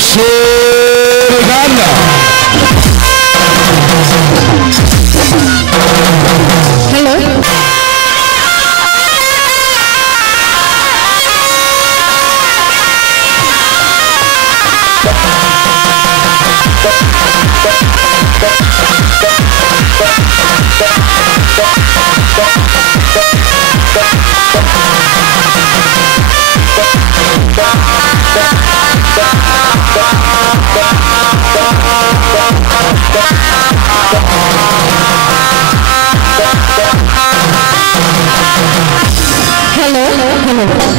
বিশ্বের গান। Hello, hello, hello,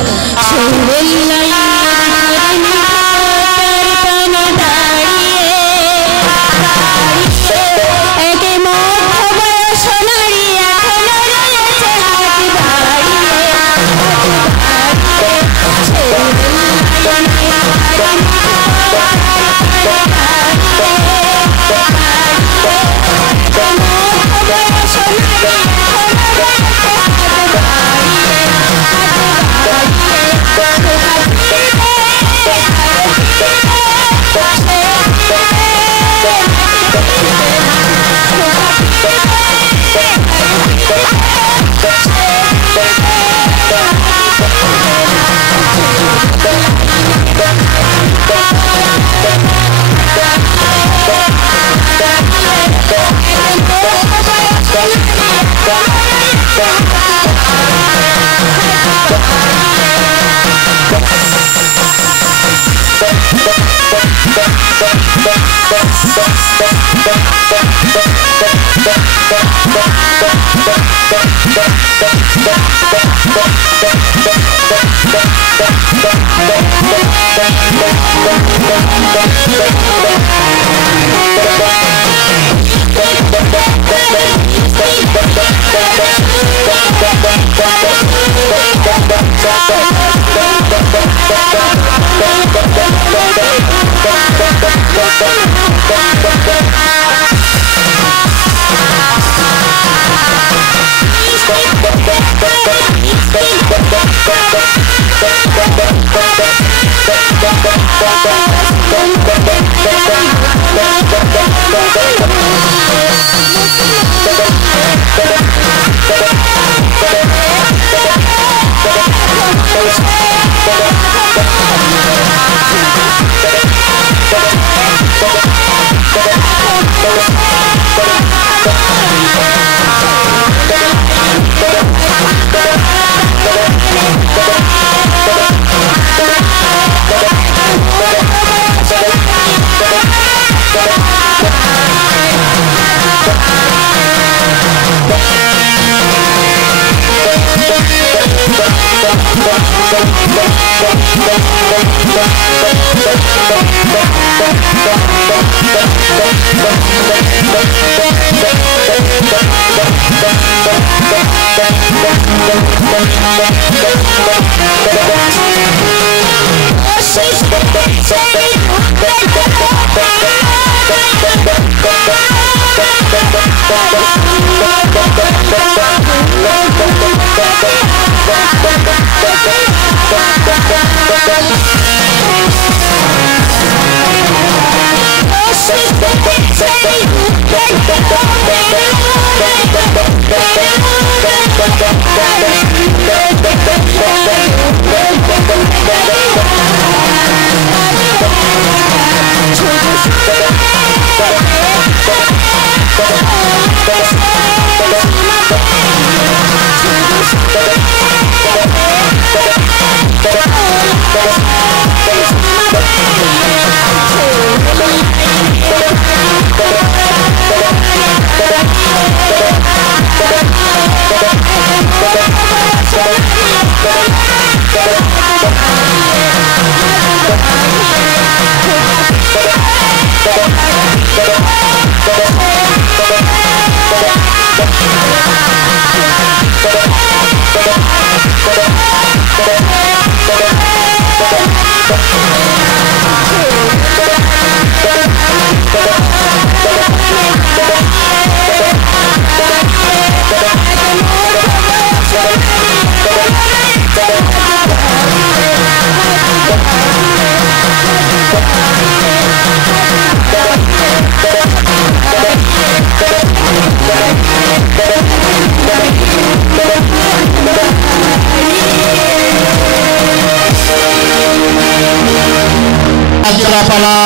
যাত্রাপালা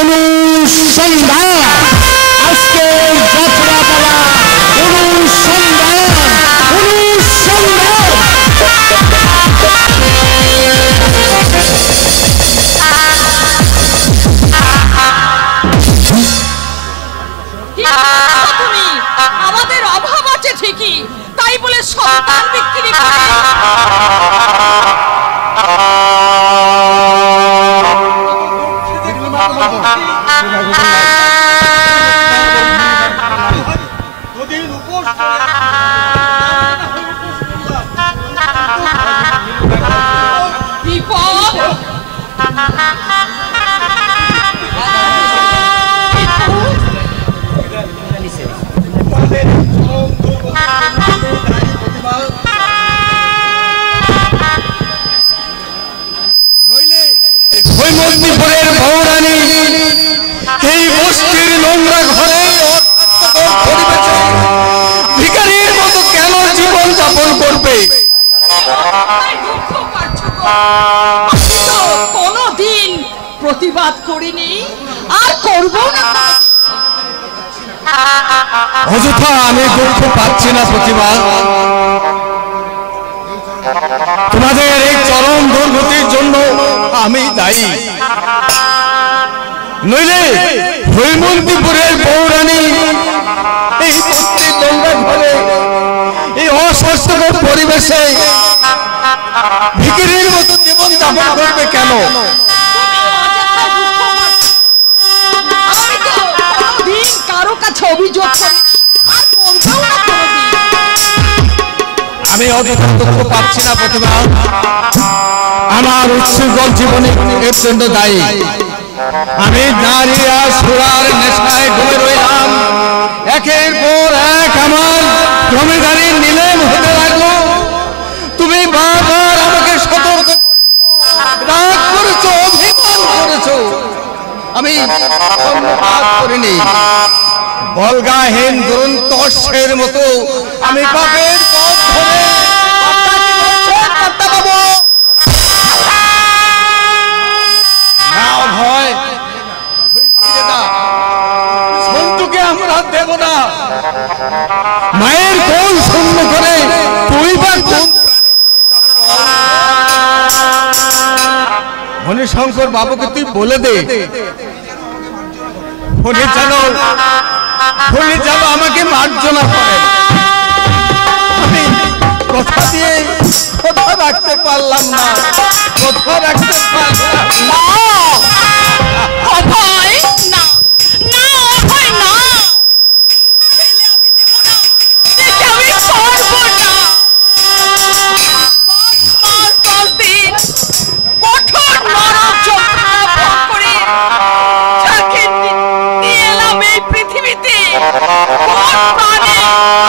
অনুসন্ধান আজকে যাত্রাপালা অনুসন্ধান তুমি আমাদের অভাব আছে ঠিকই, তাই বলে সন্তান বিক্রি করে হৈমন্তীপুরের বৌরানী এই বস্তির নোংরা ঘরে ভিখারির মতো কেন জীবন যাপন করবে? কোনদিন প্রতিবাদ করিনি আর করব না। অযথা আমি দুঃখ পাচ্ছি না প্রতিভা, তোমাদের এই চরম দুর্গতির জন্য আমি দায়ী। নইলে হৈমন্তীপুরের বৌরানী এই বস্তির নোংরা ঘরে এই অস্বাস্থ্যকর পরিবেশে ভিখারির মতো জীবন যাপন করবে কেন? কারো কাছে অভিযোগ করিনি আর করবো না কোনদিন। আমি অযথা দুঃখ পাচ্ছি না প্রতিভা, আমার উচ্ছৃঙ্খল জীবনে এর জন্য দায়ী। আমি নারী আর সুরার নেশায় ডুবে রইলাম, একের পর এক আমার জমিদারির নিলেম হতে লাগলো। তুমি বারবার আমাকে সতর্ক রাগ করেছো, অভিমান করেছো, আমি ধন্যবাদ করিনি। বলগাহীন দুরন্তস্যের মতো আমি পাপের পথ ধরে আমরা দেব না। মায়ের কোল শূন্য করে তুই বা কোন মণিশঙ্কর বাবুকে তুই বলে দে, উনি যেন আমাকে মার্জনা করে। আমি কথা দিয়ে কথা রাখতে পারলাম না, কথা রাখতে পারলাম না। অভয় না, না অভয় না, ছেলে আমি দেব না, দেখে আমি করব না। 10 দিন কঠোর নরক যন্ত্রণা ভোগ করে যাকে নিয়ে এলাম এই পৃথিবীতে, কোন প্রাণে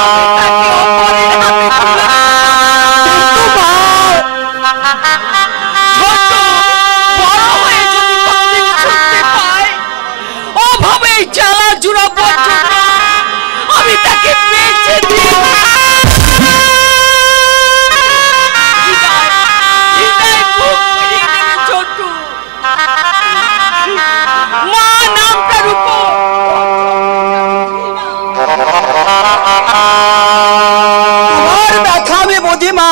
আমি তাকে অপরের হাতে তুলে জ্বালা জুড়া পর্যন্ত আমি তাকে বেঁচে দিই। মা নামটার উপর তোমার ব্যথা আমি বুঝি মা।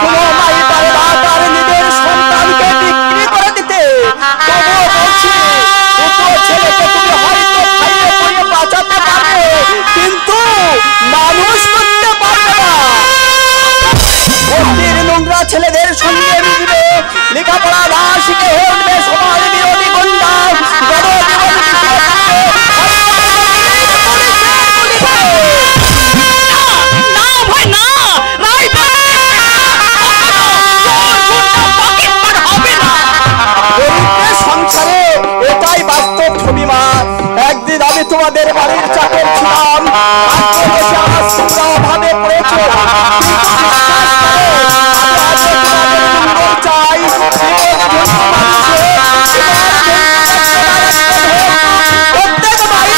কোনো মাই পারে না তার নিজের সন্তানকে বিক্রি করে দিতে। তবুও বলছি, দুটো ছেলেকে তুমি হয়তো খাইয়ে পরিয়ে বাঁচাতে পারবে, কিন্তু মানুষ করতে পারবে না। বস্তির নোংরা ছেলেদের সঙ্গে মিশবে, লেখাপড়া না শিখে হয়ে উঠবে সমাজ বিরোধী গুন্ডা। সংসারে এটাই বাস্তব ছবি মা। একদিন আমি তোমাদের বাড়ির চাকর ছিলাম, ভাবে পড়েছো, চাই প্রত্যেক বাড়ি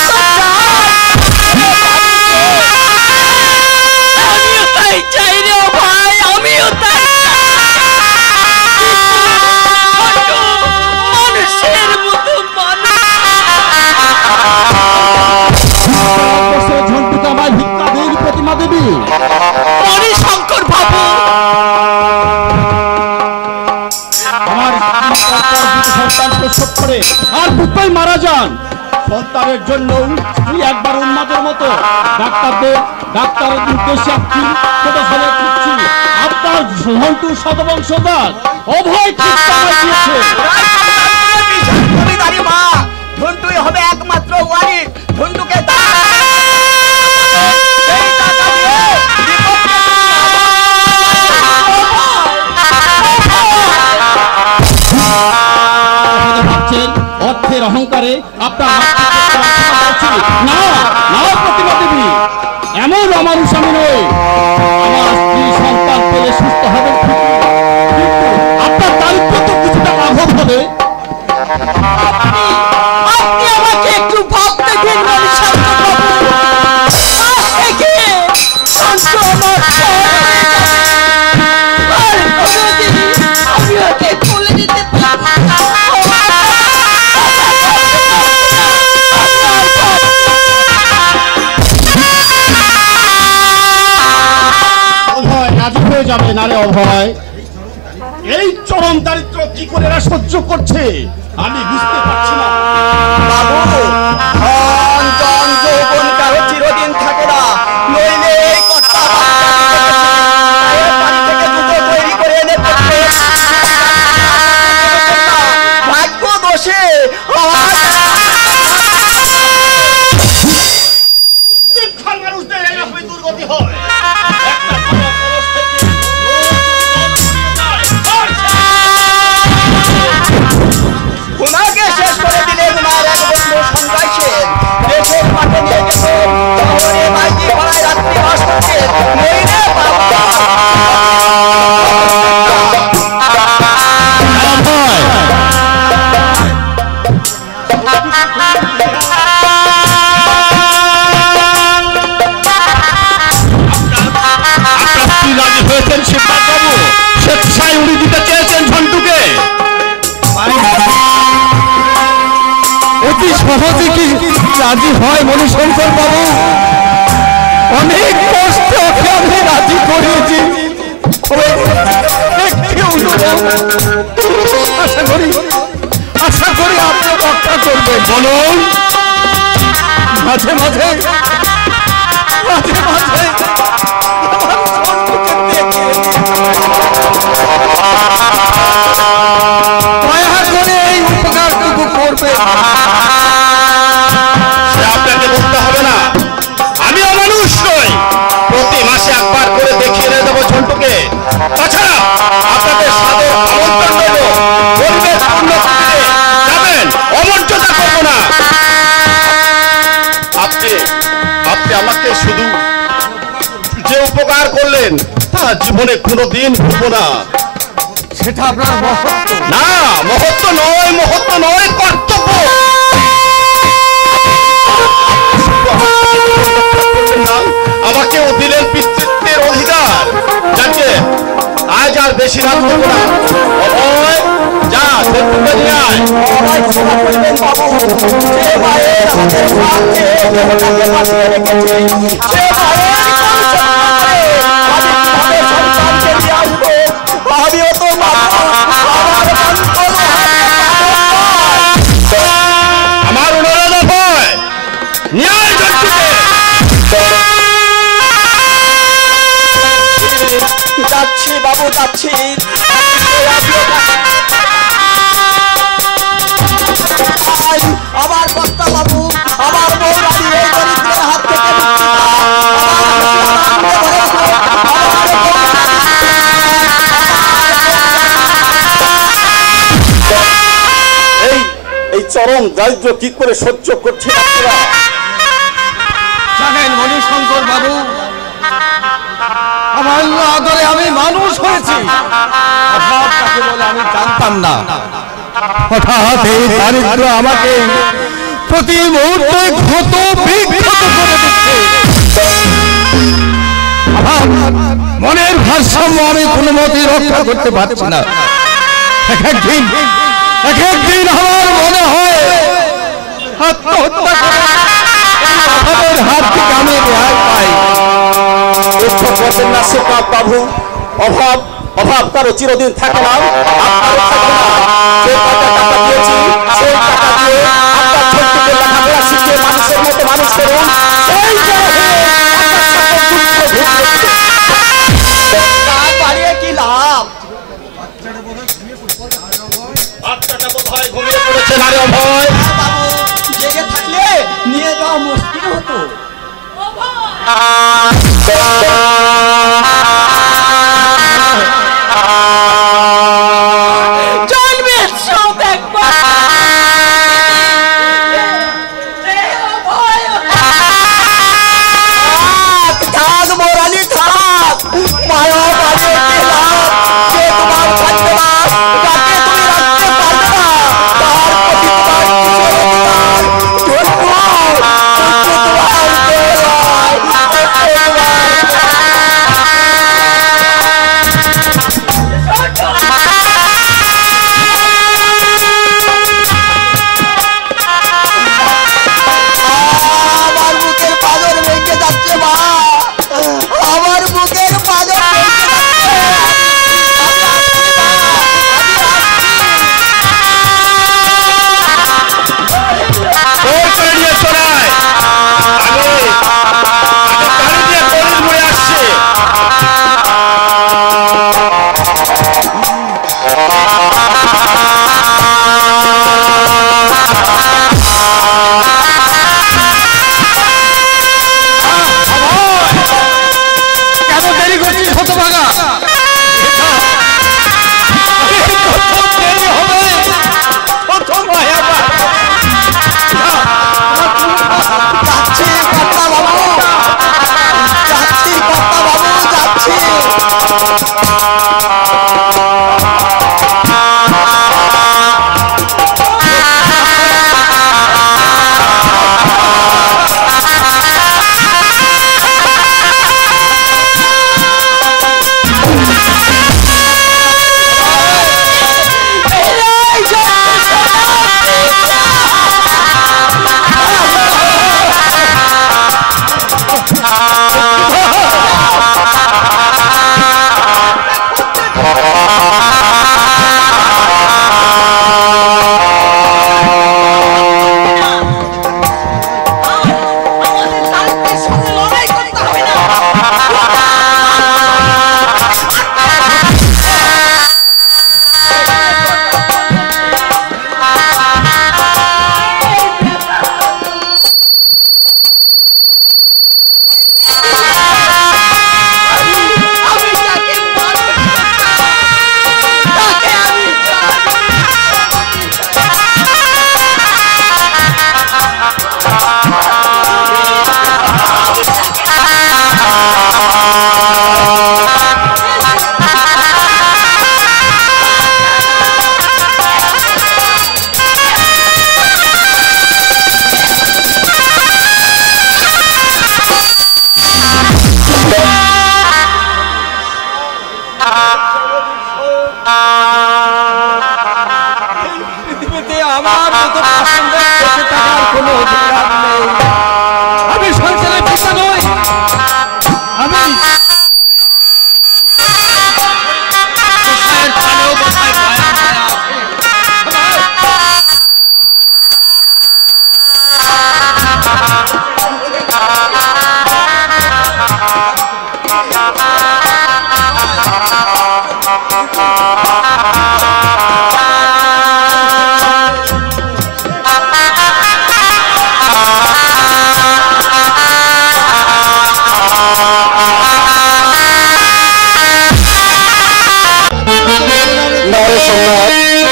আর পুত্রই মারা যান। সন্তানের জন্য তুই একবার উন্মাদের মতো ডাক্তারের উদ্দেশ্যে আসছি, ছোট ছেলে খুঁজছি। আপনার ঝন্টু শতবংশধর অভয় খ্রিস্টান দিয়েছে। মা ঝন্টুই হবে একমাত্র ওয়ারিস। ঝন্টুকে অর্থের অহংকারে আপনার না না প্রতিমা দেবী, এমন অমানুষ আমি নই। আমার স্ত্রী সন্তান পেলে সুস্থ হবে, কিন্তু আপনার দারিদ্র তো কিছুটা লাঘব হবে। আপনি আমাকে একটু ভাবতে দিন। আমি ওকে তুলে দিতে যাবে না রে অভয়। এই চরম দারিদ্র কি করে এরা সহ্য করছে আমি বুঝতে পারছি না। বাবু ধন যৌবন কারো চিরদিন থাকে না, নইলে এই কর্তা বাড়ি থেকে জুতো তৈরি করে এনে ভাগ্য দোষে মানুষদের এরকমই দুর্গতি হয়। ওনাকে শেষ করে দিলেন ওনার এক বন্ধু সঞ্জয় সেন। দেশের মাঠে নিয়ে গেছে শহরে মাইকি পাড়ায় রাত্রি বাস করছে। নইলে হয়েছেন শিববাবু, স্বেচ্ছায় উড়ি দিতে চেয়েছেন ঝন্টুকে। অতি সহজে কি রাজি হয় মণিশঙ্কর বাবু? অনেক কষ্ট ওকে আমি রাজি করিয়েছি। আশা করি আপনি রক্ষা করবেন। বলুন। মাঝে মাঝে মাঝে মাঝে দয়া করে এই উপকারটুকু করবে। আপনাকে বলতে হবে না, আমি অমানুষ নই। প্রতি মাসে একবার করে দেখিয়ে নিয়ে দেবো ঝন্টুকে। তাছাড়া আপনাদের সাদর আমন্ত্রণ রইল, গরিবের পূর্ণ কুটিরে যাবেন, অমর্যাদা করবো না। আপনি আমাকে শুধু যে উপকার করলেন তা জীবনে কোনোদিন ভুলবো না। সেটা আপনার মহত্ব না, মহত্ব নয়, কর্তব্য। আমাকেও দিলেন পিতৃত্বের অধিকার। যাকে আজ আর বেশি রাত করবো না। অভয় যা ঝন্টুকে নিয়ে আয়। সবাই সেবা করবেন বাবু। যে মায়ের হাতের সাহায্যে দেবতাকে বাঁচিয়ে রেখেছে, সে মায়ের সন্তানকে নিয়ে আসবো। আমিও তো আমার অনুরোধ অভয়, নিয়ে আয় ঝন্টুকে। যাচ্ছি বাবু, যাচ্ছি। আবার কর্তা বাবু, আবার বউ রানী এই দরিদ্রের হাত থেকে এই চরম দারিদ্র কি করে সহ্য করছে আপনারা? জানেন মণিশঙ্কর বাবু, আমার আদরে আমি মানুষ হয়েছি, অভাব কাকে বলে আমি জানতাম না। হঠাৎ এই দারিদ্র আমাকে প্রতি মুহূর্তে ক্ষত বিক্ষত করে দিচ্ছে। আমার মনের ভারসাম্য আমি কোনো মতেই রক্ষা করতে পারছি না। এক একদিন আমার মনে হয় আত্মহত্যা করে অভাবের হাত থেকে আমি রেহাই পাই। বাবু, অভাব অভাব কারো চিরদিন থাকে না, আপনারও থাকবে না। যে কয়টা টাকা দিয়েছি সেই টাকা দিয়ে আপনার ছোট্টকে লেখাপড়া শিখিয়ে মানুষের মতো মানুষ করুন। সেই বাড়িয়ে কি লাভ? বাচ্চাটা কোথায় ঘুমিয়ে পড়েছে নারী অভয়? জেগে থাকলে নিয়ে যাওয়া মুশকিল হতো।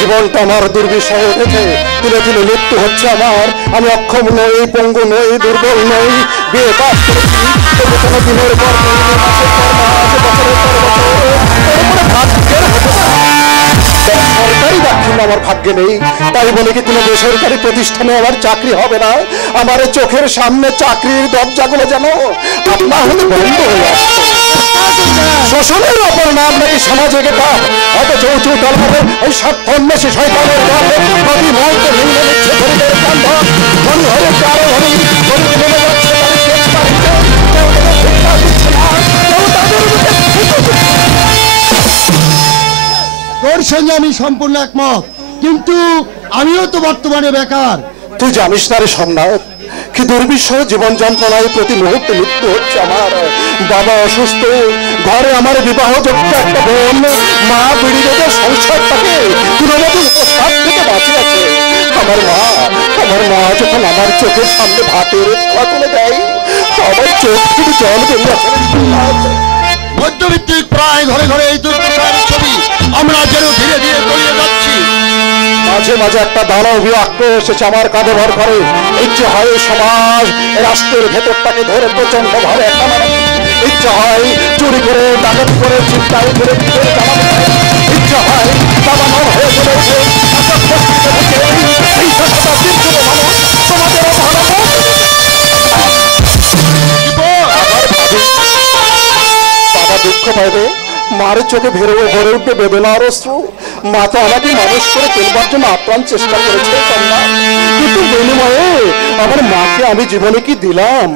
জীবনটা আমার দুর্বিষহ উঠেছে, তুলে তুলে মৃত্যু হচ্ছে আমার। আমি অক্ষম নই, পঙ্গু নই, দুর্বল নই। বিয়ে পাস করেছি তবু কোনো দিনের পর দিন, মাসের পর মাস, বছরের পর বছর, এরপরে ভাগ্যের হতে সরকারি দাক্ষিণ্য আমার ভাগ্যে নেই। তাই বলে কি কোনো বেসরকারি প্রতিষ্ঠানে আমার চাকরি হবে না? আমার চোখের সামনে চাকরির দরজাগুলো যেন আপনার হতে বন্ধ হয়ে আসছে। শোষণের অপর নাম নাকি সামাজিক কাজ, অথচ উঁচু তলাবে ওই স্বার্থন্বেষী শয়তানের দল প্রতি মুহূর্তে ভেঙে নিচ্ছে গরিবের কান্ধন। ধনী হয়ে কারো ধনী, গরিব নেমে যাচ্ছে তাদের পেট পাড়িতে। কেউ তাদের শিক্ষা দিচ্ছে না, কেউ তাদের সঙ্গে আমি সম্পূর্ণ একমত, কিন্তু আমিও তো বর্তমানে বেকার। তুই জানিস না রে সোমনাথ, কি দুর্বিষহ জীবন যন্ত্রণায় প্রতি মুহূর্তে মৃত্যু হচ্ছে আমার। বাবা অসুস্থ, ঘরে আমার বিবাহযোগ্য একটা বোন, মা বিড়িদের সংসারটাকে কোনোমতে উপসাদ থেকে বাঁচিয়ে আছে। আমার মা যখন আমার চোখের সামনে ভাতের থালা তুলে দেয়, আমার চোখ থেকে জল বেরিয়ে আসে। মধ্যবিত্তিক প্রায় ঘরে ঘরে এই দুর্দশার ছবি আমরা যেন ধীরে ধীরে তলিয়ে যাচ্ছি। মাঝে মাঝে একটা দানবীয় আক্রোশ এসেছে আমার কাঁধে ভর করে। ইচ্ছে হয় সমাজ রাষ্ট্রের ভেতরটাকে ধরে প্রচন্ড ভাবে একটা ইচ্ছে হয় চুরি করে ডাকাতি করে চিন্তায় করে ইচ্ছে হয় দাবানো হয়ে চলে উঠে সমাজের ভালো বাবা দুঃখ পাইবে, মার চোখে ভরে উঠবে বেদনার অশ্রু। মা তো আমাকে মানুষ করে তুলবার জন্য আপ্রাণ চেষ্টা করেছে, কিন্তু বিনিময়ে আমার মাকে আমি জীবনে কি দিলাম?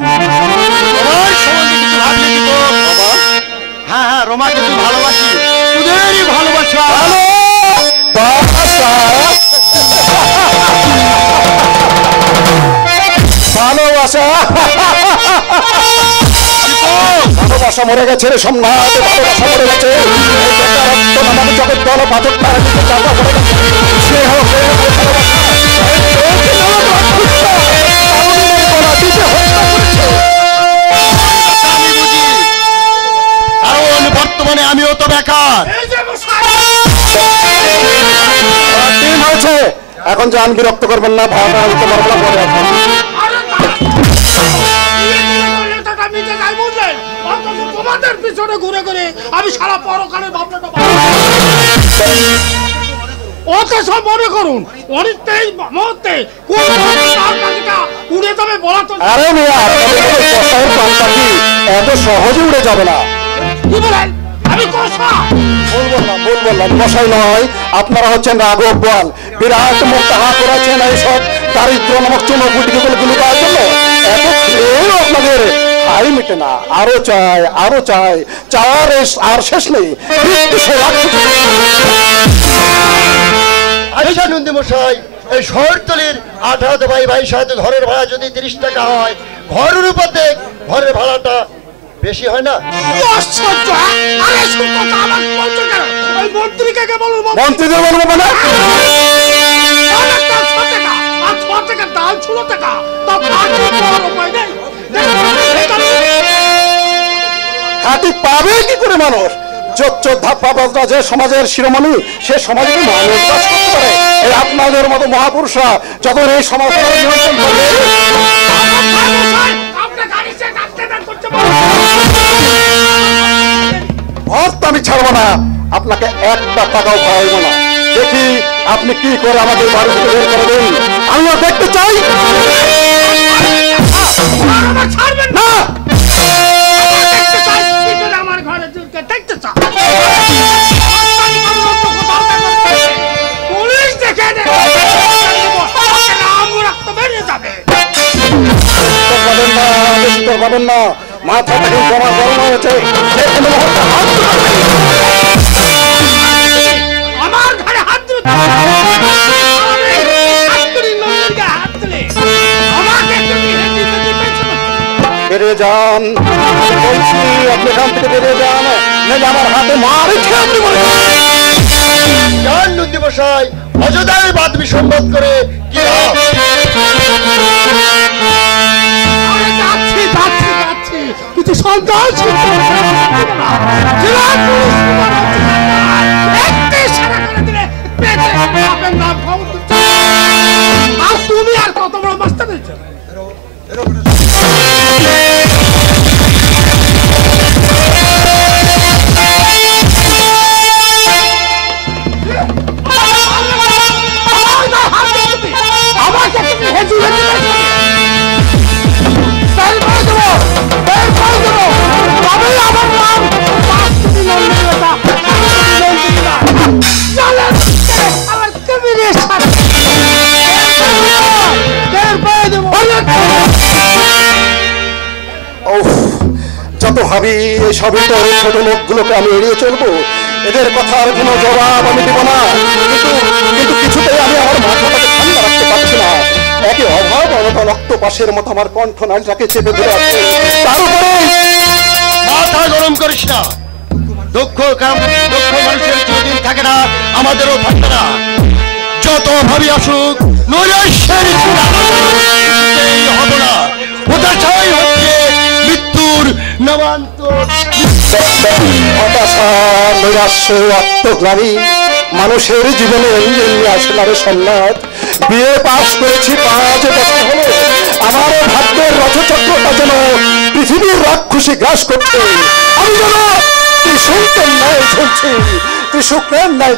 হ্যাঁ হ্যাঁ, রোমাকে তুই ভালোবাসি, তোদেরই ভালোবাসা। ভালোবাসা ভালোবাসা মরে গেছে রে সোমনাথ, ভালোবাসা মরে গেছে। আমাদের জগৎ দল বাদক সে হোক কারণ বর্তমানে আমিও তো বেকার। হয়েছে, এখন যান বিরক্ত করবেন না, ভাড়া তোমার বলা পরে এখন তোমাদের পিছনে ঘুরে ঘুরে আমি সারা পরকালের ভাবনাটা অথচ মনে করুন অনেকটাই মুহূর্তে উড়ে যাবে বলা তো। আরে এত সহজে উড়ে যাবে না। কি বলেন? আমি কষা বললাম কষাই নয়, আপনারা হচ্ছেন রাঘব বোয়াল, বিরাট মুখ তাহা করেছেন এইসব দারিদ্র নামক চুনপুটিকে গুলি পাওয়ার জন্য। এত খেয়েও আপনাদের খাই মিটে না, আরো চাই আরো চাই, চাওয়ার আর শেষ নেই। আচ্ছা নন্দী মশাই, এই শহরতলির 18 বাই 22 ঘরের ভাড়া যদি 30 টাকা হয়, ঘরের উপর ঘরের ভাড়াটা বেশি হয় না? মন্ত্রীদের বলবো মানে খাঁটি পাবে কি করে মানুষ? ধাপ্পা যে সমাজের শিরোমণি, সে সমাজে মানুষ বাস করতে পারে? এই আপনাদের মতো মহাপুরুষরা যখন এই সমাজ নিয়ন্ত্রণ করবে, আমি ছাড়বো না, আপনাকে একটা টাকাও খাওয়াইব না। দেখি আপনি কি করে আমাদের বাড়ি থেকে বের করে দেন, আমিও দেখতে চাই। না আমার ঘরে দেখতে চাই, পুলিশ দেখে বেরিয়ে যাবে। পাবেন না, মাথাটা কিন্তু আমার গরম হয়েছে। আমার ঘরে হাত তুলে বেরিয়ে যান বলছি, আপনি এখান থেকে বেরিয়ে যান, নাহলে আমার হাতে মারে খেয়ে আপনি মরে যান। নন্দী মশাই, অযোধ্যায় বাদ বিসম্বাদ করে কি কিছু সন্তান আর তুমি আর কত বড় মাস্টার হয়েছে? আমাকে তুমি হেঁচু হেঁচু যত ভাবি এই সবই তো ছোট লোকগুলোকে আমি এড়িয়ে চলবো, এদের কথার কোনো জবাব আমি দেব না, কিন্তু কিছুতেই আমি আমার মাথাটাকে ঠান্ডা রাখতে পারছি না। একে অভাব অনটা রক্তপাশের মতো আমার কণ্ঠনালীটাকে চেপে ধরে আছে। তার উপরে মাথা গরম করিস না। দুঃখ মানুষের চিরদিন থাকে না, আমাদেরও থাকবে না। যত ভাবি আসুক নৈরাশ্যের হবে না। হতাশাই হচ্ছে মৃত্যুর নামান্তর। হতাশা, নৈরাশ্য, আত্মগ্লানি মানুষের জীবনে এমনি আসে না রে সোমনাথ। বিয়ে পাশ করেছি 5 বছর হলো, আমার ভাগ্যের রথচক্রটা যেন পৃথিবীর রাক্ষসী গ্রাস করছে। আমি যেন ত্রিশূলের ন্যায় ঝুলছি, ত্রিশূলের ন্যায়।